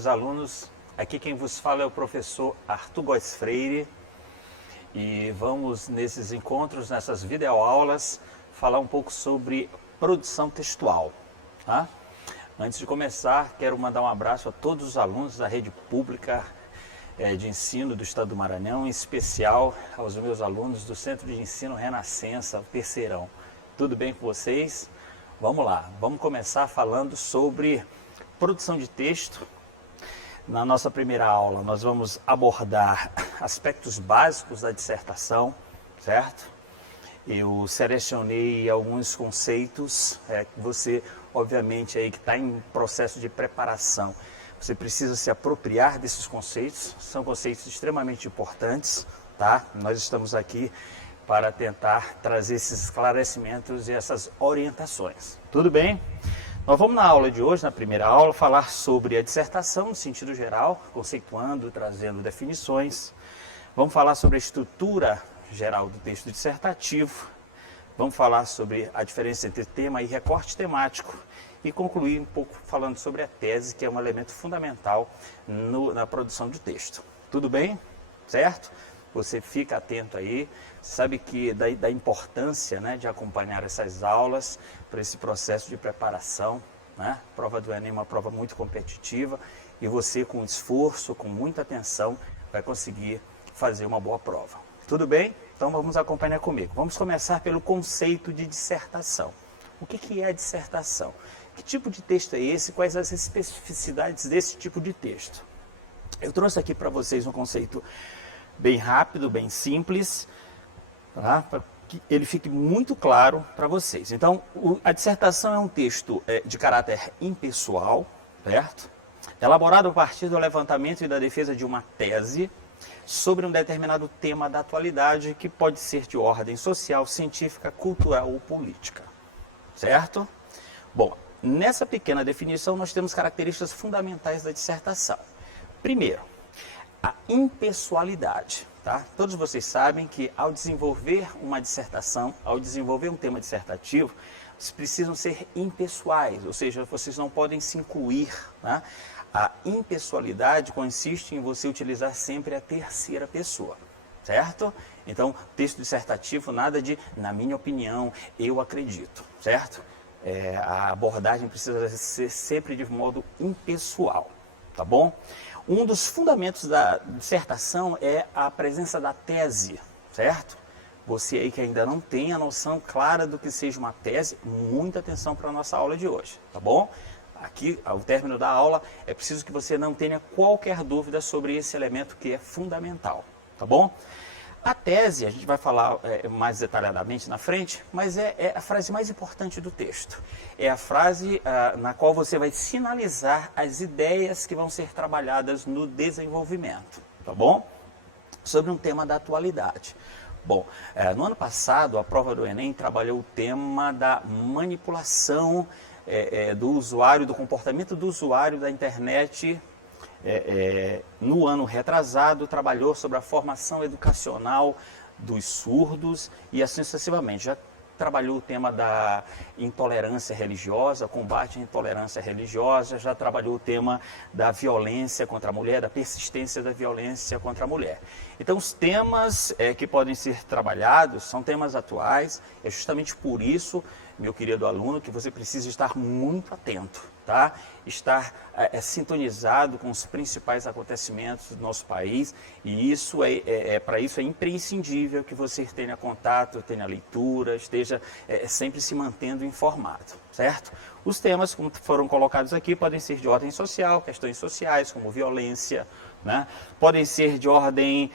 queridos alunos. Aqui quem vos fala é o professor Arthur Góes Freire e vamos nesses encontros, nessas videoaulas, falar um pouco sobre produção textual. Tá? Antes de começar, quero mandar um abraço a todos os alunos da rede pública de ensino do Estado do Maranhão, em especial aos meus alunos do Centro de Ensino Renascença, Terceirão. Tudo bem com vocês? Vamos lá, vamos começar falando sobre produção de texto. Na nossa primeira aula, nós vamos abordar aspectos básicos da dissertação, certo? Eu selecionei alguns conceitos, você, obviamente, aí que está em processo de preparação, você precisa se apropriar desses conceitos, são conceitos extremamente importantes, tá? Nós estamos aqui para tentar trazer esses esclarecimentos e essas orientações. Tudo bem? Nós vamos na aula de hoje, na primeira aula, falar sobre a dissertação no sentido geral, conceituando, trazendo definições. Vamos falar sobre a estrutura geral do texto dissertativo. Vamos falar sobre a diferença entre tema e recorte temático. E concluir um pouco falando sobre a tese, que é um elemento fundamental na produção de texto. Tudo bem? Certo? Você fica atento aí, sabe que da importância, né, de acompanhar essas aulas para esse processo de preparação, né? A prova do Enem é uma prova muito competitiva e você, com esforço, com muita atenção, vai conseguir fazer uma boa prova. Tudo bem? Então vamos acompanhar comigo. Vamos começar pelo conceito de dissertação. O que é a dissertação? Que tipo de texto é esse? Quais as especificidades desse tipo de texto? Eu trouxe aqui para vocês um conceito bem rápido, bem simples, tá? Para que ele fique muito claro para vocês. Então, a dissertação é um texto de caráter impessoal, certo? Elaborado a partir do levantamento e da defesa de uma tese sobre um determinado tema da atualidade que pode ser de ordem social, científica, cultural ou política, certo? Bom, nessa pequena definição nós temos características fundamentais da dissertação. Primeiro, a impessoalidade, tá? Todos vocês sabem que ao desenvolver uma dissertação, ao desenvolver um tema dissertativo, vocês precisam ser impessoais, ou seja, vocês não podem se incluir, tá? A impessoalidade consiste em você utilizar sempre a terceira pessoa, certo? Então, texto dissertativo, nada de, na minha opinião, eu acredito, certo? A abordagem precisa ser sempre de modo impessoal, tá bom? Um dos fundamentos da dissertação é a presença da tese, certo? Você aí que ainda não tem a noção clara do que seja uma tese, muita atenção para a nossa aula de hoje, tá bom? Aqui, ao término da aula, é preciso que você não tenha qualquer dúvida sobre esse elemento que é fundamental, tá bom? A tese, a gente vai falar mais detalhadamente na frente, mas é a frase mais importante do texto. É a frase na qual você vai sinalizar as ideias que vão ser trabalhadas no desenvolvimento, tá bom? Sobre um tema da atualidade. Bom, no ano passado, a prova do Enem trabalhou o tema da manipulação do usuário, do comportamento do usuário da internet. No ano retrasado, trabalhou sobre a formação educacional dos surdos e assim sucessivamente. Já trabalhou o tema da intolerância religiosa, combate à intolerância religiosa, já trabalhou o tema da violência contra a mulher, da persistência da violência contra a mulher. Então, os temas que podem ser trabalhados são temas atuais, é justamente por isso, meu querido aluno, que você precisa estar muito atento, tá? Estar sintonizado com os principais acontecimentos do nosso país, e isso para isso é imprescindível que você tenha contato, tenha leitura, esteja sempre se mantendo informado, certo? Os temas, como foram colocados aqui, podem ser de ordem social, questões sociais, como violência, né? Podem ser de ordem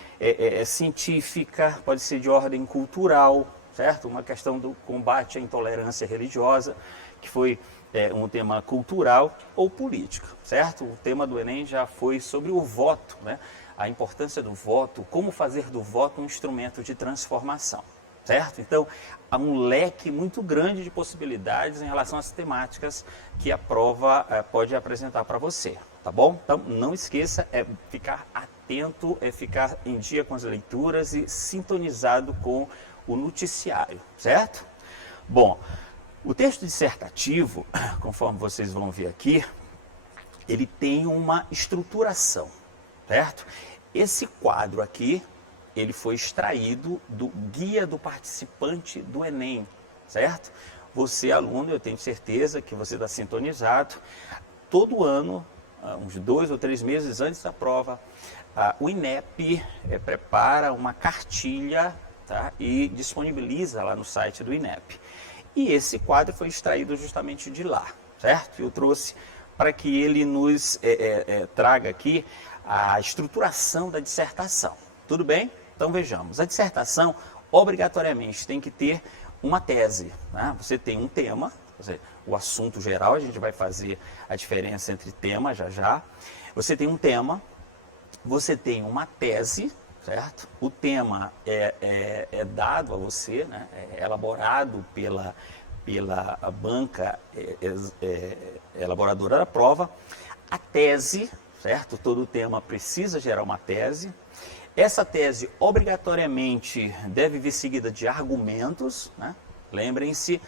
científica, pode ser de ordem cultural, certo? Uma questão do combate à intolerância religiosa, que foi um tema cultural ou político, certo? O tema do Enem já foi sobre o voto, né? A importância do voto, como fazer do voto um instrumento de transformação, certo? Então, há um leque muito grande de possibilidades em relação às temáticas que a prova pode apresentar para você, tá bom? Então, não esqueça, ficar atento, ficar em dia com as leituras e sintonizado com o noticiário, certo? Bom, o texto dissertativo, conforme vocês vão ver aqui, ele tem uma estruturação, certo? Esse quadro aqui, ele foi extraído do Guia do Participante do Enem, certo? Você, aluno, eu tenho certeza que você está sintonizado. Todo ano, uns 2 ou 3 meses antes da prova, o INEP prepara uma cartilha, tá? E disponibiliza lá no site do INEP. E esse quadro foi extraído justamente de lá, certo? Eu trouxe para que ele nos traga aqui a estruturação da dissertação. Tudo bem? Então vejamos, a dissertação obrigatoriamente tem que ter uma tese, né? Você tem um tema, o assunto geral, a gente vai fazer a diferença entre tema já já. Você tem um tema, você tem uma tese, certo? O tema é dado a você, né? É elaborado pela banca elaboradora da prova. A tese, certo? Todo tema precisa gerar uma tese. Essa tese obrigatoriamente deve vir seguida de argumentos, né? Lembrem-se,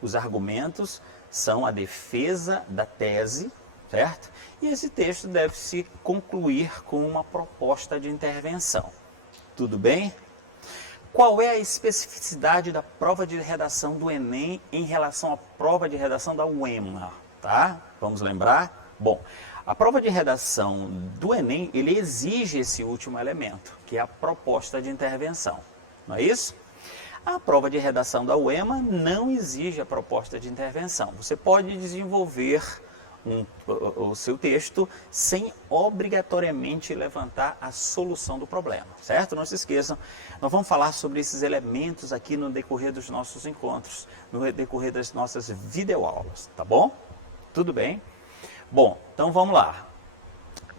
os argumentos são a defesa da tese, certo? E esse texto deve se concluir com uma proposta de intervenção. Tudo bem? Qual é a especificidade da prova de redação do Enem em relação à prova de redação da UEMA? Tá? Vamos lembrar? Bom, a prova de redação do Enem, ele exige esse último elemento, que é a proposta de intervenção. Não é isso? A prova de redação da UEMA não exige a proposta de intervenção. Você pode desenvolver o seu texto sem obrigatoriamente levantar a solução do problema, certo? Não se esqueçam, nós vamos falar sobre esses elementos aqui no decorrer dos nossos encontros, no decorrer das nossas videoaulas, tá bom? Tudo bem? Bom, então vamos lá.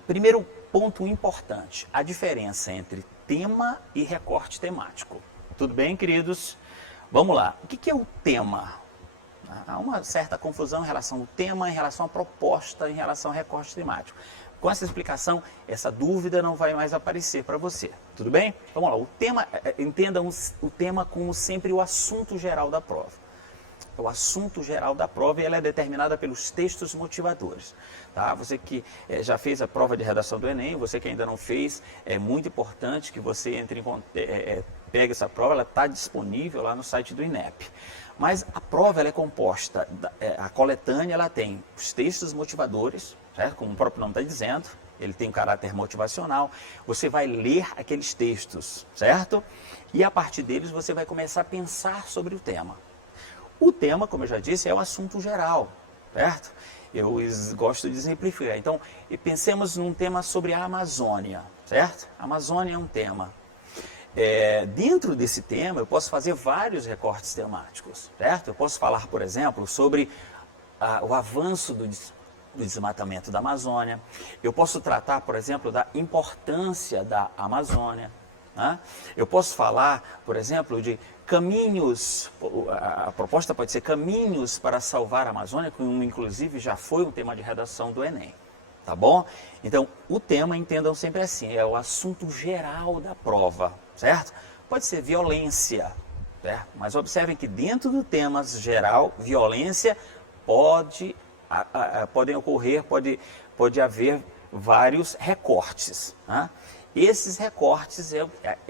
Primeiro ponto importante, a diferença entre tema e recorte temático. Tudo bem, queridos? Vamos lá. O que é o tema? Há uma certa confusão em relação ao tema, em relação à proposta, em relação ao recorte temático. Com essa explicação, essa dúvida não vai mais aparecer para você. Tudo bem? Vamos lá. O tema, entendam o tema como sempre o assunto geral da prova. O assunto geral da prova e ela é determinada pelos textos motivadores. Tá? Você que já fez a prova de redação do Enem, você que ainda não fez, é muito importante que você entre pegue essa prova, ela está disponível lá no site do INEP. Mas a prova ela é composta, a coletânea ela tem os textos motivadores, certo? Como o próprio nome está dizendo, ele tem um caráter motivacional. Você vai ler aqueles textos, certo? E a partir deles você vai começar a pensar sobre o tema. O tema, como eu já disse, é o assunto geral, certo? Eu gosto de exemplificar. Então, pensemos num tema sobre a Amazônia, certo? A Amazônia é um tema. Dentro desse tema, eu posso fazer vários recortes temáticos, certo? Eu posso falar, por exemplo, sobre o avanço do desmatamento da Amazônia. Eu posso tratar, por exemplo, da importância da Amazônia. Né? Eu posso falar, por exemplo, de caminhos, a proposta pode ser caminhos para salvar a Amazônia, que inclusive já foi um tema de redação do Enem. Tá bom? Então, o tema, entendam sempre assim, é o assunto geral da prova, certo? Pode ser violência, certo? Mas observem que dentro do tema geral, violência, podem ocorrer, pode haver vários recortes. Né? Esses recortes,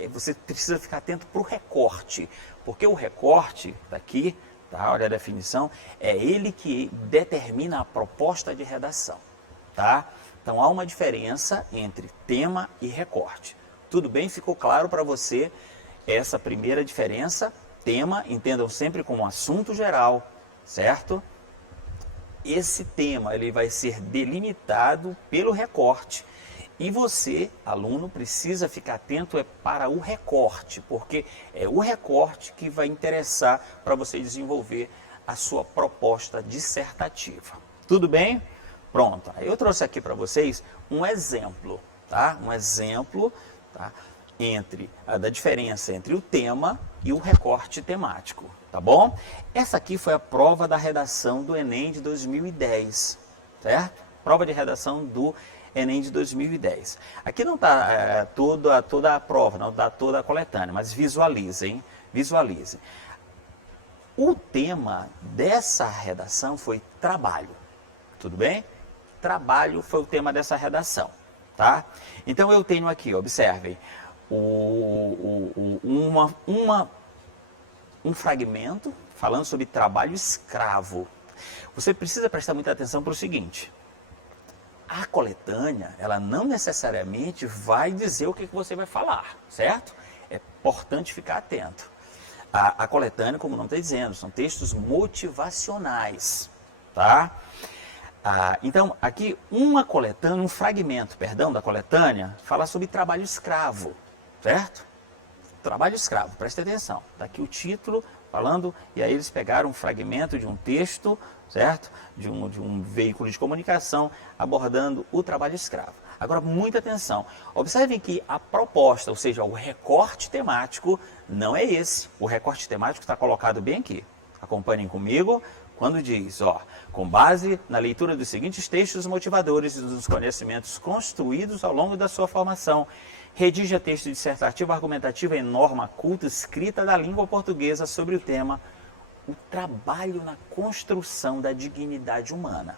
você precisa ficar atento para o recorte, porque o recorte, daqui, tá? Olha a definição, é ele que determina a proposta de redação. Tá? Então há uma diferença entre tema e recorte. Tudo bem? Ficou claro para você essa primeira diferença? Tema, entendam sempre como assunto geral, certo? Esse tema ele vai ser delimitado pelo recorte. E você, aluno, precisa ficar atento para o recorte, porque é o recorte que vai interessar para você desenvolver a sua proposta dissertativa. Tudo bem? Pronto, eu trouxe aqui para vocês um exemplo, tá? Um exemplo, tá? Da diferença entre o tema e o recorte temático, tá bom? Essa aqui foi a prova da redação do Enem de 2010, certo? Prova de redação do Enem de 2010. Aqui não está toda a prova, não está toda a coletânea, mas visualizem, visualizem. O tema dessa redação foi trabalho, tudo bem? trabalho foi o tema dessa redação, tá? Então eu tenho aqui, observem, um fragmento falando sobre trabalho escravo. Você precisa prestar muita atenção para o seguinte: a coletânea, ela não necessariamente vai dizer o que você vai falar, certo? É importante ficar atento. A coletânea, como o nome está dizendo, são textos motivacionais, tá? Então, aqui uma coletânea, um fragmento, perdão, da coletânea, fala sobre trabalho escravo, certo? Trabalho escravo, preste atenção. Está aqui o título falando, e aí eles pegaram um fragmento de um texto, certo? De um veículo de comunicação abordando o trabalho escravo. Agora, muita atenção. Observem que a proposta, ou seja, o recorte temático, não é esse. O recorte temático está colocado bem aqui. Acompanhem comigo quando diz, ó, com base na leitura dos seguintes textos motivadores e dos conhecimentos construídos ao longo da sua formação, redija texto dissertativo argumentativo em norma culta escrita da língua portuguesa sobre o tema o trabalho na construção da dignidade humana.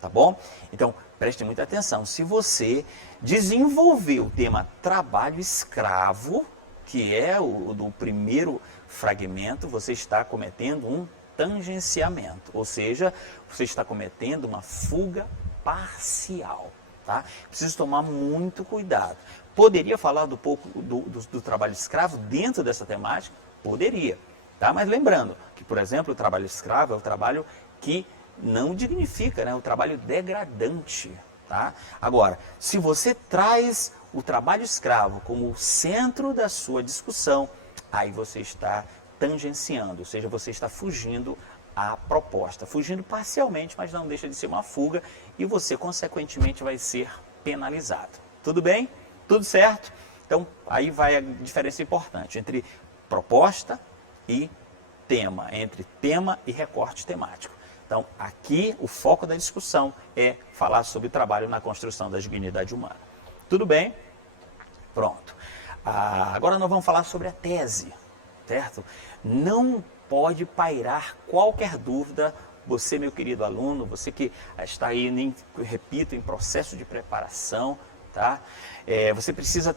Tá bom? Então, preste muita atenção. Se você desenvolver o tema trabalho escravo, que é o do primeiro fragmento, você está cometendo um tangenciamento, ou seja, você está cometendo uma fuga parcial. Tá? Precisa tomar muito cuidado. Poderia falar do trabalho escravo dentro dessa temática? Poderia. Tá? Mas lembrando que, por exemplo, o trabalho escravo é o trabalho que não dignifica, né? O trabalho degradante. Tá? Agora, se você traz o trabalho escravo como o centro da sua discussão, aí você está tangenciando, ou seja, você está fugindo à proposta, fugindo parcialmente, mas não deixa de ser uma fuga e você, consequentemente, vai ser penalizado. Tudo bem? Tudo certo? Então, aí vai a diferença importante entre proposta e tema, entre tema e recorte temático. Então, aqui o foco da discussão é falar sobre o trabalho na construção da dignidade humana. Tudo bem? Pronto. Agora nós vamos falar sobre a tese, certo? Não pode pairar qualquer dúvida, você, meu querido aluno, você que está aí, repito, em processo de preparação, tá? Você precisa,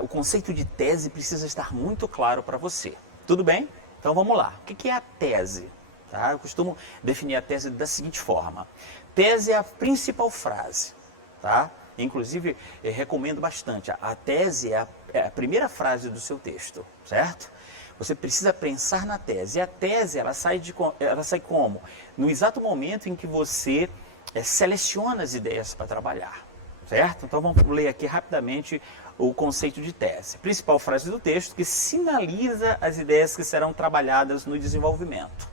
o conceito de tese precisa estar muito claro para você. Tudo bem? Então vamos lá. O que é a tese? Tá? Eu costumo definir a tese da seguinte forma. Tese é a principal frase. Tá? Inclusive, recomendo bastante. A tese é a primeira frase do seu texto, certo? Você precisa pensar na tese. E a tese, ela sai como? No exato momento em que você seleciona as ideias para trabalhar, certo? Então vamos ler aqui rapidamente o conceito de tese. Principal frase do texto que sinaliza as ideias que serão trabalhadas no desenvolvimento,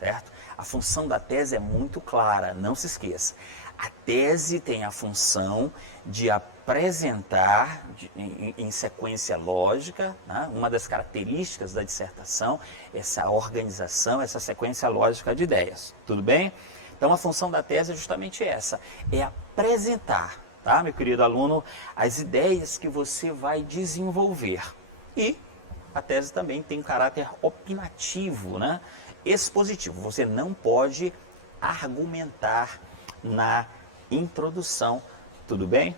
certo? A função da tese é muito clara, não se esqueça. A tese tem a função de apresentar em sequência lógica, né? Uma das características da dissertação, essa organização, essa sequência lógica de ideias. Tudo bem? Então a função da tese é justamente essa, é apresentar, tá, meu querido aluno, as ideias que você vai desenvolver. E a tese também tem um caráter opinativo, né? Expositivo. Você não pode argumentar na introdução, tudo bem?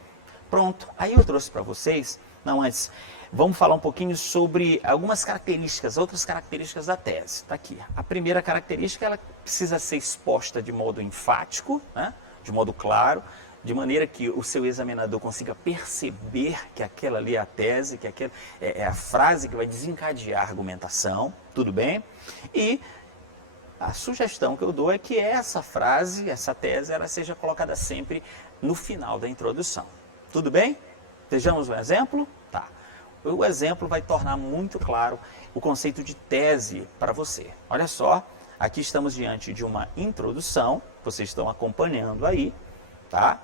Pronto, aí eu trouxe para vocês, não antes, vamos falar um pouquinho sobre algumas características, outras características da tese. Está aqui. A primeira característica, ela precisa ser exposta de modo enfático, né? De modo claro, de maneira que o seu examinador consiga perceber que aquela ali é a tese, que aquela é a frase que vai desencadear a argumentação, tudo bem? E a sugestão que eu dou é que essa frase, essa tese, ela seja colocada sempre no final da introdução. Tudo bem? Vejamos um exemplo? Tá. O exemplo vai tornar muito claro o conceito de tese para você. Olha só, aqui estamos diante de uma introdução, vocês estão acompanhando aí, tá?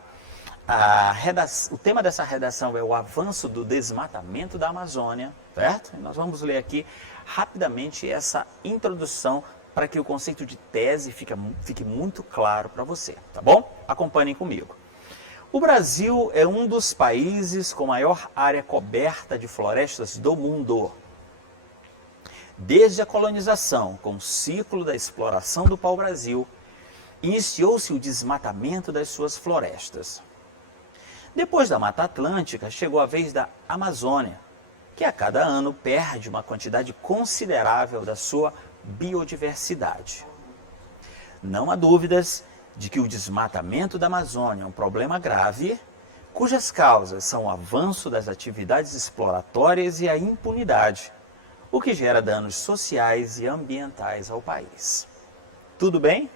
O tema dessa redação é o avanço do desmatamento da Amazônia, certo? E nós vamos ler aqui rapidamente essa introdução para que o conceito de tese fique muito claro para você, tá bom? Acompanhem comigo. O Brasil é um dos países com maior área coberta de florestas do mundo. Desde a colonização, com o ciclo da exploração do pau-brasil, iniciou-se o desmatamento das suas florestas. Depois da Mata Atlântica, chegou a vez da Amazônia, que a cada ano perde uma quantidade considerável da sua biodiversidade. Não há dúvidas de que o desmatamento da Amazônia é um problema grave, cujas causas são o avanço das atividades exploratórias e a impunidade, o que gera danos sociais e ambientais ao país. Tudo bem?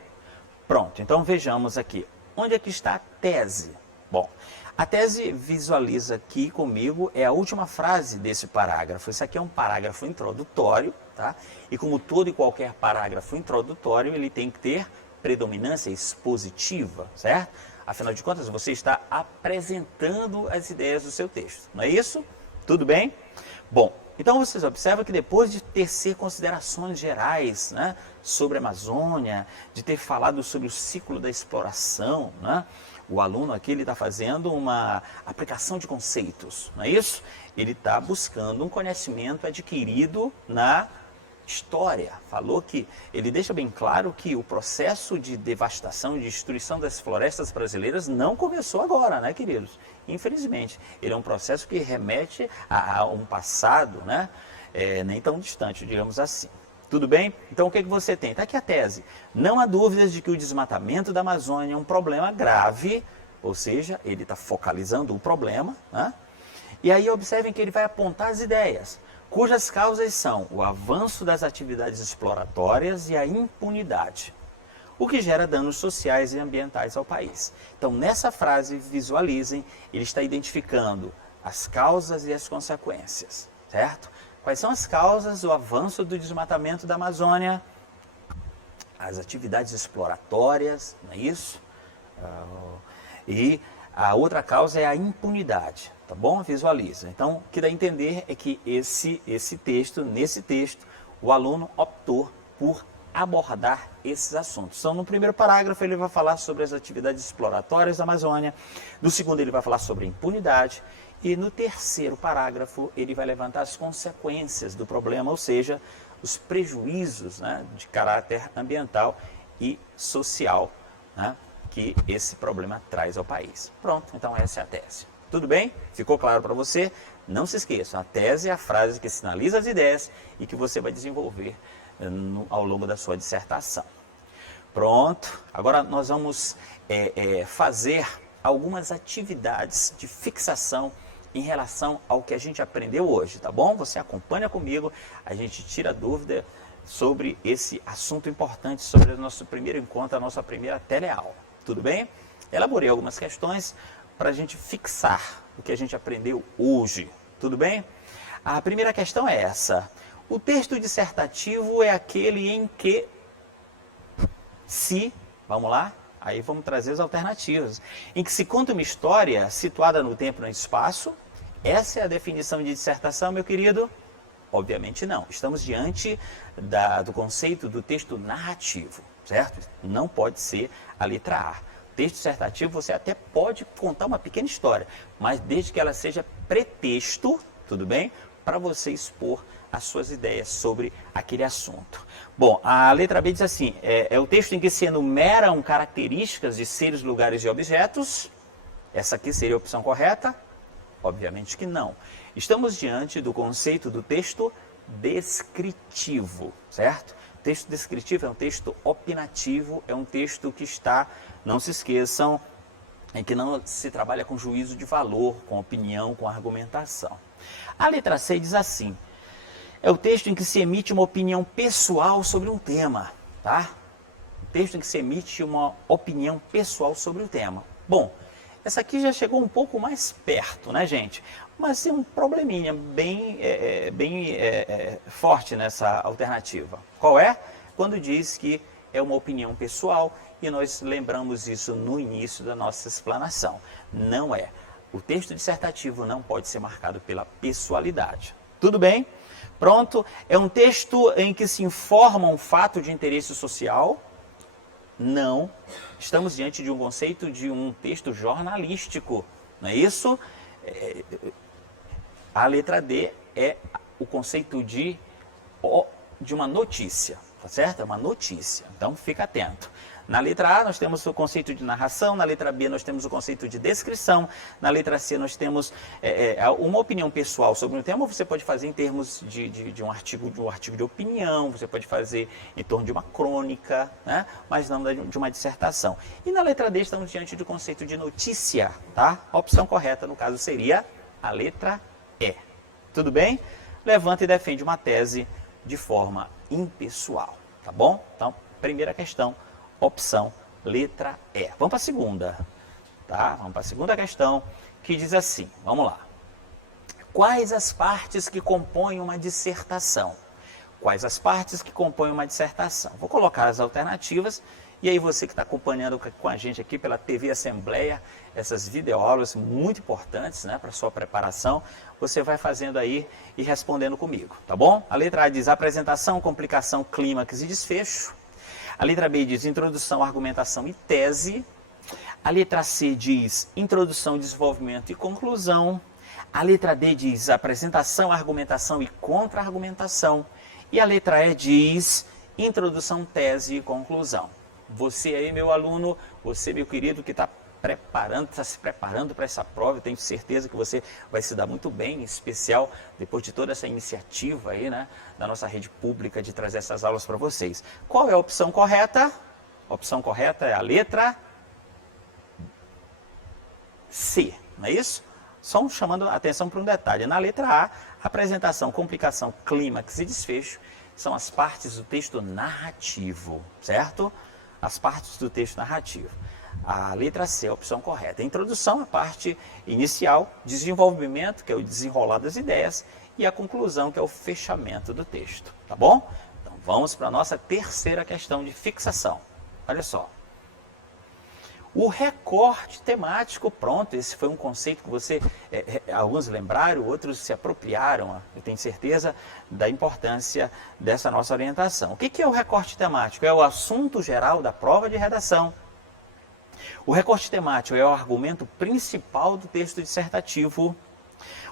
Pronto, então vejamos aqui. Onde é que está a tese? Bom, a tese visualiza aqui comigo, é a última frase desse parágrafo. Isso aqui é um parágrafo introdutório, tá? E como todo e qualquer parágrafo introdutório, ele tem que ter predominância expositiva, certo? Afinal de contas, você está apresentando as ideias do seu texto, não é isso? Tudo bem? Bom, então vocês observam que depois de tecer considerações gerais, né, sobre a Amazônia, de ter falado sobre o ciclo da exploração, né, o aluno aqui está fazendo uma aplicação de conceitos, não é isso? Ele está buscando um conhecimento adquirido na história. Falou que ele deixa bem claro que o processo de devastação e destruição das florestas brasileiras não começou agora, né, queridos? Infelizmente, ele é um processo que remete a um passado, né, nem tão distante, digamos assim. Tudo bem? Então o que você tem? Está aqui a tese. Não há dúvidas de que o desmatamento da Amazônia é um problema grave, ou seja, ele está focalizando o problema, né? E aí observem que ele vai apontar as ideias, cujas causas são o avanço das atividades exploratórias e a impunidade, o que gera danos sociais e ambientais ao país. Então, nessa frase, visualizem, ele está identificando as causas e as consequências, certo? Quais são as causas do avanço do desmatamento da Amazônia? As atividades exploratórias, não é isso? E a outra causa é a impunidade, tá bom? Visualiza. Então, o que dá a entender é que nesse texto, o aluno optou por abordar esses assuntos. Então, no primeiro parágrafo, ele vai falar sobre as atividades exploratórias da Amazônia. No segundo, ele vai falar sobre a impunidade. E no terceiro parágrafo, ele vai levantar as consequências do problema, ou seja, os prejuízos, né, de caráter ambiental e social, né, que esse problema traz ao país. Pronto, então essa é a tese. Tudo bem? Ficou claro para você? Não se esqueça, a tese é a frase que sinaliza as ideias e que você vai desenvolver ao longo da sua dissertação. Pronto, agora nós vamos fazer algumas atividades de fixação em relação ao que a gente aprendeu hoje, tá bom? Você acompanha comigo, a gente tira dúvida sobre esse assunto importante, sobre o nosso primeiro encontro, a nossa primeira teleaula. Tudo bem? Elaborei algumas questões para a gente fixar o que a gente aprendeu hoje. Tudo bem? A primeira questão é essa. O texto dissertativo é aquele em que vamos lá? Aí vamos trazer as alternativas. Em que se conta uma história situada no tempo e no espaço. Essa é a definição de dissertação, meu querido? Obviamente não. Estamos diante do conceito do texto narrativo, certo? Não pode ser a letra A. Texto dissertativo você até pode contar uma pequena história, mas desde que ela seja pretexto, tudo bem? Para você expor as suas ideias sobre aquele assunto. Bom, a letra B diz assim, é o texto em que se enumeram características de seres, lugares e objetos. Essa aqui seria a opção correta? Obviamente que não. Estamos diante do conceito do texto descritivo, certo? Texto descritivo é um texto opinativo, é um texto que está, não se esqueçam, em que não se trabalha com juízo de valor, com opinião, com argumentação. A letra C diz assim, é o texto em que se emite uma opinião pessoal sobre um tema, tá? O texto em que se emite uma opinião pessoal sobre o tema. Bom, essa aqui já chegou um pouco mais perto, né, gente? Mas tem um probleminha bem forte nessa alternativa. Qual é? Quando diz que é uma opinião pessoal, e nós lembramos isso no início da nossa explanação. Não é. O texto dissertativo não pode ser marcado pela pessoalidade. Tudo bem? Pronto. É um texto em que se informa um fato de interesse social? Não. Estamos diante de um conceito de um texto jornalístico. Não é isso? A letra D é o conceito de uma notícia. Tá certo? É uma notícia. Então, fica atento. Na letra A nós temos o conceito de narração, na letra B nós temos o conceito de descrição, na letra C nós temos uma opinião pessoal sobre um tema, você pode fazer em termos de um artigo de opinião, você pode fazer em torno de uma crônica, né? Mas não de uma dissertação. E na letra D estamos diante do conceito de notícia, tá? A opção correta, no caso, seria a letra E. Tudo bem? Levanta e defende uma tese de forma impessoal, tá bom? Então, primeira questão, opção letra E. Vamos para a segunda, tá? Vamos para a segunda questão, que diz assim, vamos lá. Quais as partes que compõem uma dissertação? Quais as partes que compõem uma dissertação? Vou colocar as alternativas e aí você que está acompanhando com a gente aqui pela TV Assembleia, essas videoaulas muito importantes, né, para sua preparação, você vai fazendo aí e respondendo comigo, tá bom? A letra A diz apresentação, complicação, clímax e desfecho. A letra B diz introdução, argumentação e tese. A letra C diz introdução, desenvolvimento e conclusão. A letra D diz apresentação, argumentação e contra-argumentação. E a letra E diz introdução, tese e conclusão. Você aí, meu aluno, você, meu querido, que está se preparando para essa prova, eu tenho certeza que você vai se dar muito bem, em especial depois de toda essa iniciativa aí, né, da nossa rede pública de trazer essas aulas para vocês. Qual é a opção correta? A opção correta é a letra C, não é isso? Só chamando a atenção para um detalhe. Na letra A, apresentação, complicação, clímax e desfecho são as partes do texto narrativo, certo? As partes do texto narrativo. A letra C é a opção correta. A introdução, a parte inicial, desenvolvimento, que é o desenrolar das ideias, e a conclusão, que é o fechamento do texto, tá bom? Então vamos para a nossa terceira questão de fixação. Olha só. O recorte temático, pronto, esse foi um conceito que você, alguns lembraram, outros se apropriaram, eu tenho certeza da importância dessa nossa orientação. O que é o recorte temático? É o assunto geral da prova de redação. O recorte temático é o argumento principal do texto dissertativo.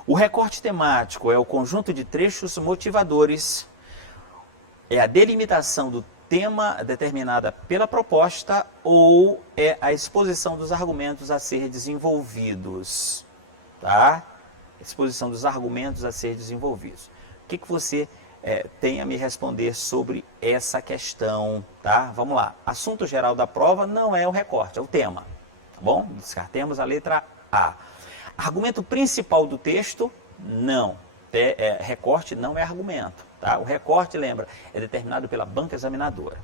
O recorte temático é o conjunto de trechos motivadores, é a delimitação do tema determinada pela proposta ou é a exposição dos argumentos a ser desenvolvidos, tá? Exposição dos argumentos a ser desenvolvidos. O que você tem a me responder sobre essa questão, tá? Vamos lá. Assunto geral da prova não é o recorte, é o tema, tá bom? Descartemos a letra A. Argumento principal do texto, não. Recorte não é argumento. Tá? O recorte, lembra, é determinado pela banca examinadora.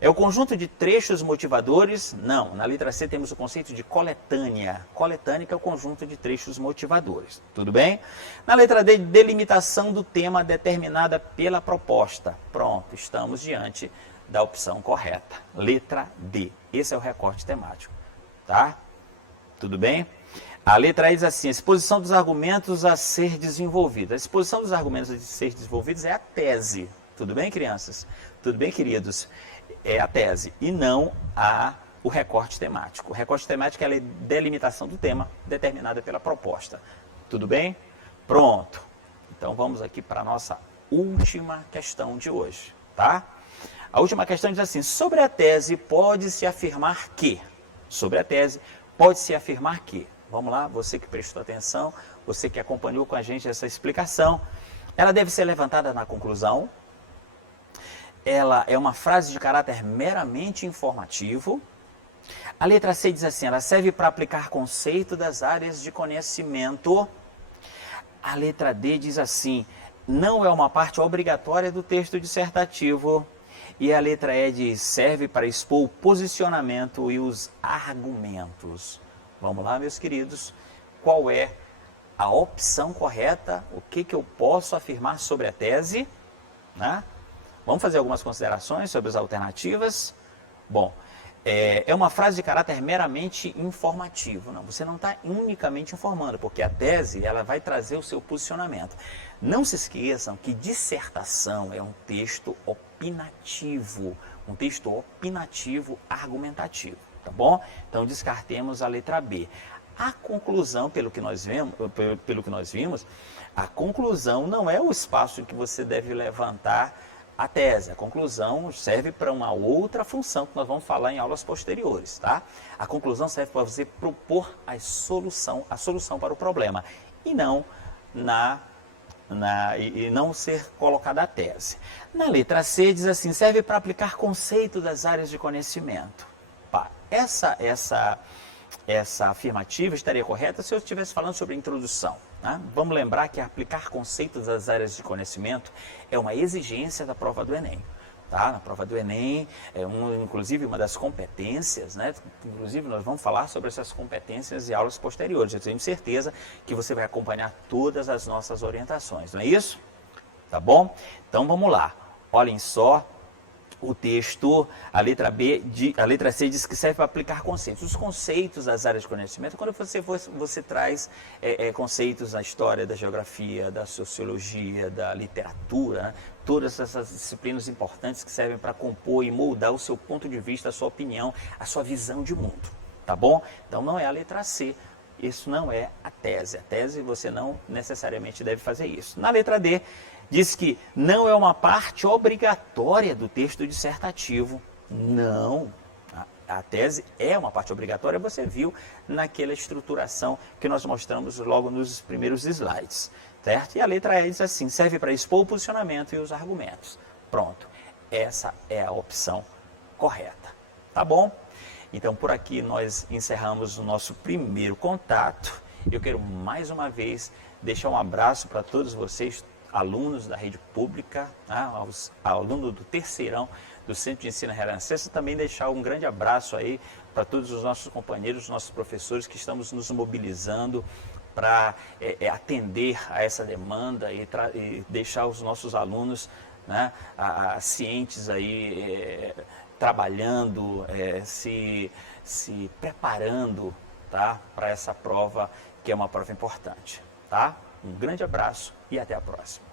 É o conjunto de trechos motivadores? Não. Na letra C temos o conceito de coletânea. Coletânea é o conjunto de trechos motivadores. Tudo bem? Na letra D, delimitação do tema determinada pela proposta. Pronto, estamos diante da opção correta. Letra D. Esse é o recorte temático. Tá? Tudo bem? A letra E diz assim, exposição dos argumentos a ser desenvolvidos. A exposição dos argumentos a ser desenvolvidos é a tese. Tudo bem, crianças? Tudo bem, queridos? É a tese e não o recorte temático. O recorte temático é a delimitação do tema determinada pela proposta. Tudo bem? Pronto. Então vamos aqui para a nossa última questão de hoje, tá? A última questão diz assim, sobre a tese pode-se afirmar que... Sobre a tese pode-se afirmar que... Vamos lá, você que prestou atenção, você que acompanhou com a gente essa explicação. Ela deve ser levantada na conclusão. Ela é uma frase de caráter meramente informativo. A letra C diz assim, ela serve para aplicar conceito das áreas de conhecimento. A letra D diz assim, não é uma parte obrigatória do texto dissertativo. E a letra E diz, serve para expor o posicionamento e os argumentos. Vamos lá, meus queridos, qual é a opção correta? O que eu posso afirmar sobre a tese? Né? Vamos fazer algumas considerações sobre as alternativas. Bom, é uma frase de caráter meramente informativo. Não, você não está unicamente informando, porque a tese ela vai trazer o seu posicionamento. Não se esqueçam que dissertação é um texto opinativo, argumentativo. Tá bom? Então descartemos a letra B. A conclusão, pelo que nós vimos, a conclusão não é o espaço que você deve levantar a tese. A conclusão serve para uma outra função que nós vamos falar em aulas posteriores, tá? A conclusão serve para você propor a solução para o problema e não e não ser colocada a tese. Na letra C diz assim, serve para aplicar conceitos das áreas de conhecimento. Pá, essa afirmativa estaria correta se eu estivesse falando sobre a introdução. Tá? Vamos lembrar que aplicar conceitos das áreas de conhecimento é uma exigência da prova do Enem. Tá? Na prova do Enem, inclusive uma das competências, né? Inclusive nós vamos falar sobre essas competências em aulas posteriores. Eu tenho certeza que você vai acompanhar todas as nossas orientações, não é isso? Tá bom? Então vamos lá. Olhem só o texto, a letra C diz que serve para aplicar conceitos. Os conceitos das áreas de conhecimento, quando você traz conceitos da história, da geografia, da sociologia, da literatura, né? Todas essas disciplinas importantes que servem para compor e moldar o seu ponto de vista, a sua opinião, a sua visão de mundo, tá bom? Então não é a letra C, isso não é a tese. A tese você não necessariamente deve fazer isso. Na letra D, diz que não é uma parte obrigatória do texto dissertativo. Não, a tese é uma parte obrigatória, você viu naquela estruturação que nós mostramos logo nos primeiros slides. Certo? E a letra E diz assim, serve para expor o posicionamento e os argumentos. Pronto, essa é a opção correta. Tá bom? Então, por aqui nós encerramos o nosso primeiro contato. Eu quero mais uma vez deixar um abraço para todos vocês, alunos da rede pública, tá? Aos alunos do terceirão do Centro de Ensino Renascença, também deixar um grande abraço aí para todos os nossos companheiros, os nossos professores que estamos nos mobilizando para atender a essa demanda e deixar os nossos alunos, né, cientes aí, trabalhando, se preparando, tá, para essa prova que é uma prova importante. Tá? Um grande abraço e até a próxima.